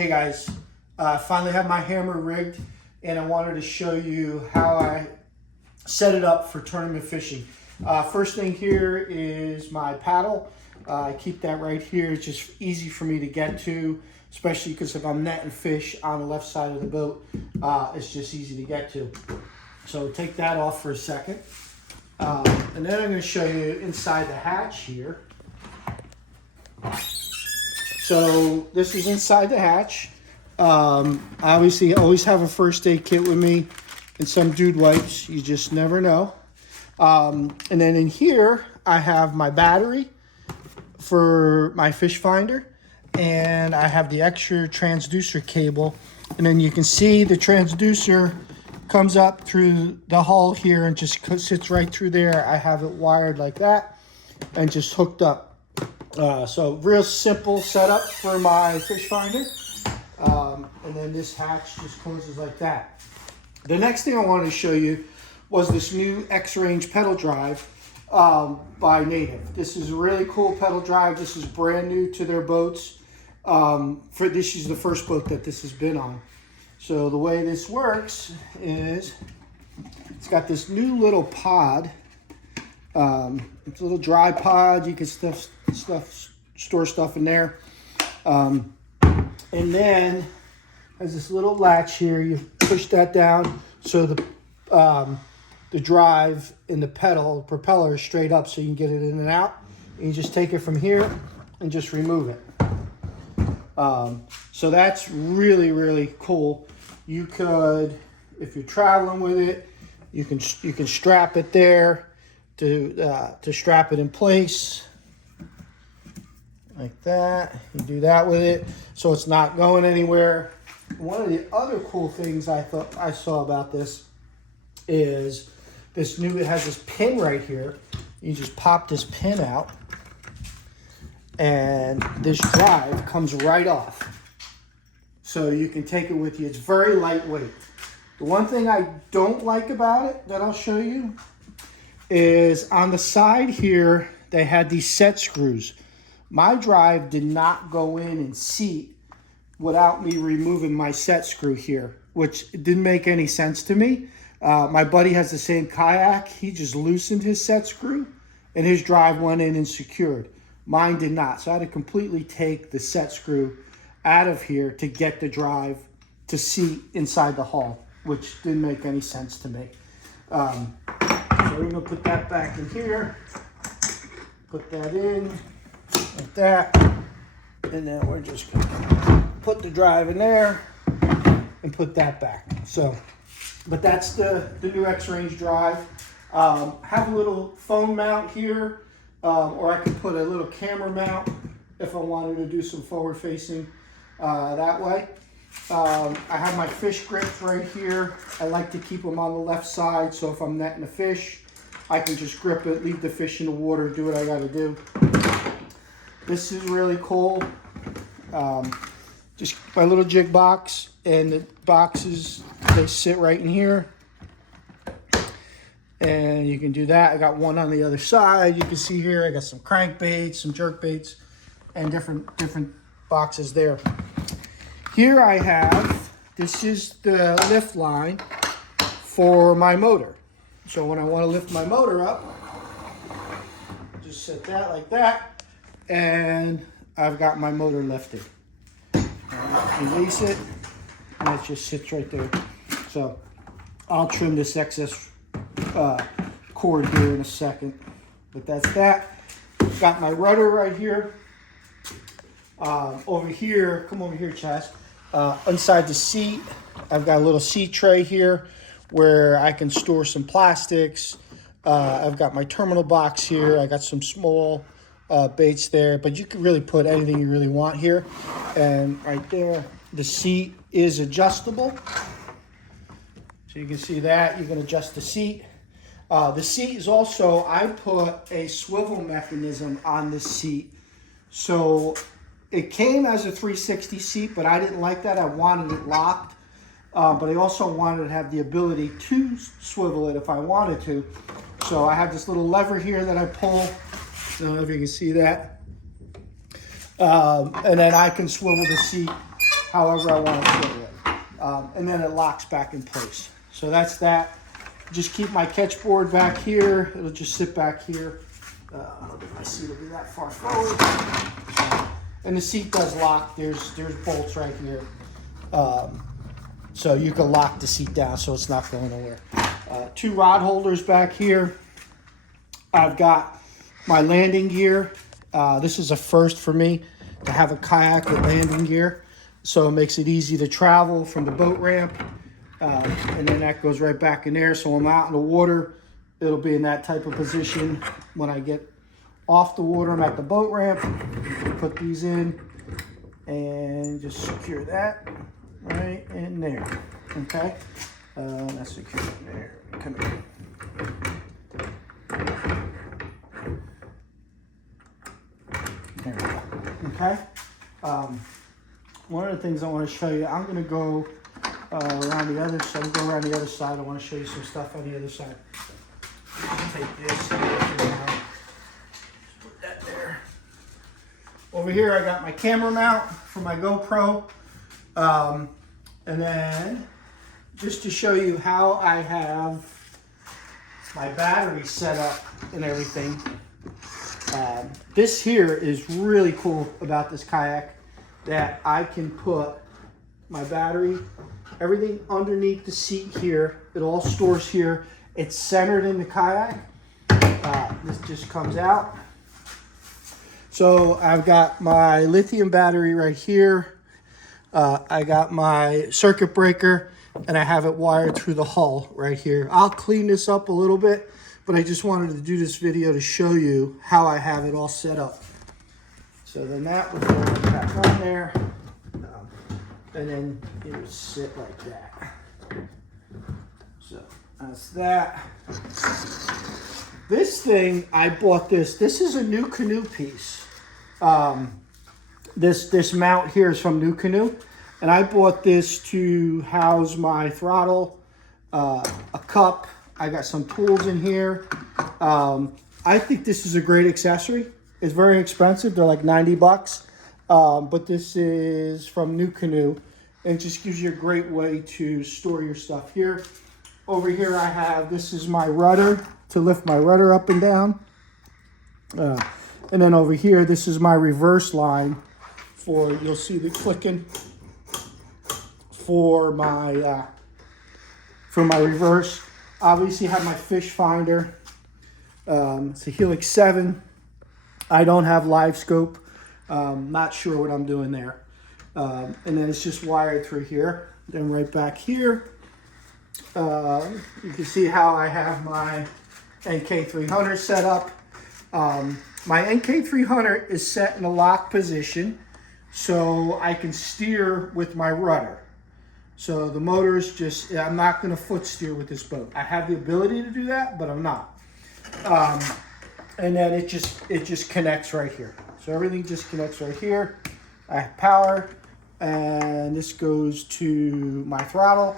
Hey guys, finally have my hammer rigged, and I wanted to show you how I set it up for tournament fishing. First thing here is my paddle. I keep that right here. It's just easy for me to get to, especially because if I'm netting fish on the left side of the boat, it's just easy to get to. So take that off for a second. And then I'm going to show you inside the hatch here. So this is inside the hatch. Obviously, I always have a first aid kit with me and some dude wipes. You just never know. And then in here, I have my battery for my fish finder. And I have the extra transducer cable. And then you can see the transducer comes up through the hull here and just sits right through there. I have it wired like that and just hooked up. So real simple setup for my fish finder. And then this hatch just closes like that. The next thing I wanted to show you was this new X-Range pedal drive by Native. This is a really cool pedal drive. This is brand new to their boats. This is the first boat that this has been on. So the way this works is it's got this new little pod. It's a little dry pod. You can store stuff in there. And then there's this little latch here. You push that down so the drive and the pedal, the propeller is straight up so you can get it in and out. And you just take it from here and just remove it. So that's really, really cool. You could, if you're traveling with it, you can strap it there to strap it in place like that. You do that with it so it's not going anywhere. One of the other cool things I saw about this is this new, it has this pin right here. You just pop this pin out and this drive comes right off. So you can take it with you. It's very lightweight. The one thing I don't like about it that I'll show you is on the side here, they had these set screws. My drive did not go in and seat without me removing my set screw here, which didn't make any sense to me. My buddy has the same kayak. He just loosened his set screw and his drive went in and secured. Mine did not. So I had to completely take the set screw out of here to get the drive to seat inside the hull, which didn't make any sense to me. So we're gonna put that back in here, put that in like that, and then we're just gonna put the drive in there and put that back. So, but that's the new X-Range drive. Have a little phone mount here, or I could put a little camera mount if I wanted to do some forward facing that way. I have my fish grips right here. I like to keep them on the left side, so if I'm netting a fish, I can just grip it, leave the fish in the water, do what I gotta do. This is really cool. Just my little jig box, and the boxes, they sit right in here. And you can do that. I got one on the other side. You can see here, I got some crankbaits, some jerk baits, and different boxes there. Here I have, this is the lift line for my motor. So when I want to lift my motor up, just set that like that, and I've got my motor lifted. Release it, and it just sits right there. So I'll trim this excess cord here in a second, but that's that. Got my rudder right here. Over here, come over here, Chaz. Inside the seat, I've got a little seat tray here where I can store some plastics. I've got my terminal box here. I got some small baits there, but you can really put anything you really want here. And right there, the seat is adjustable. So you can see that. You can adjust the seat. The seat is also, I put a swivel mechanism on the seat. So it came as a 360 seat, but I didn't like that. I wanted it locked. But I also wanted to have the ability to swivel it if I wanted to. So I have this little lever here that I pull. I don't know if you can see that. And then I can swivel the seat however I want to float it. And then it locks back in place. So that's that. Just keep my catch board back here. It'll just sit back here. I don't think my seat will be that far forward. And the seat does lock. There's bolts right here. So you can lock the seat down so it's not going nowhere. 2 rod holders back here. I've got my landing gear. This is a first for me to have a kayak with landing gear. So it makes it easy to travel from the boat ramp. And then that goes right back in there. So when I'm out in the water, it'll be in that type of position. When I get off the water, I'm at the boat ramp. Put these in and just secure that right in there. Okay, that's secure in there. Come here. There we go. Okay. One of the things I want to show you, I'm going to go around the other side. I'll go around the other side. I want to show you some stuff on the other side. Take this. Put that there. Over here, I got my camera mount for my GoPro. And then, just to show you how I have my battery set up and everything. This here is really cool about this kayak, that I can put my battery, everything underneath the seat here. It all stores here. It's centered in the kayak. This just comes out. So I've got my lithium battery right here. I got my circuit breaker, and I have it wired through the hull right here. I'll clean this up a little bit, but I just wanted to do this video to show you how I have it all set up. So then that would go back on there, and then it would sit like that. So that's that. This thing, I bought this. This is a New Canoe piece. This mount here is from New Canoe, and I bought this to house my throttle, a cup. I got some tools in here. I think this is a great accessory. It's very expensive. They're like 90 bucks. But this is from New Canoe. And it just gives you a great way to store your stuff here. Over here I have, this is my rudder to lift my rudder up and down. And then over here, this is my reverse line for, you'll see the clicking for my reverse. Obviously I have my fish finder. It's a Helix 7. I don't have live scope. Not sure what I'm doing there. And then it's just wired through here. Then right back here, you can see how I have my NK300 set up. My NK300 is set in a lock position so I can steer with my rudder. So the motor is just, I'm not going to foot steer with this boat. I have the ability to do that, but I'm not. And then it just connects right here. So everything just connects right here. I have power, and this goes to my throttle,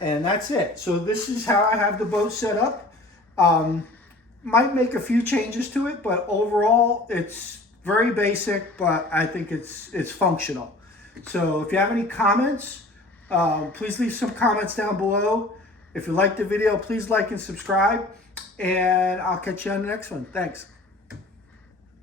and that's it. So this is how I have the boat set up. Might make a few changes to it, but overall it's very basic, but I think it's functional. So if you have any comments, please leave some comments down below. If you liked the video, please like and subscribe, and I'll catch you on the next one. Thanks.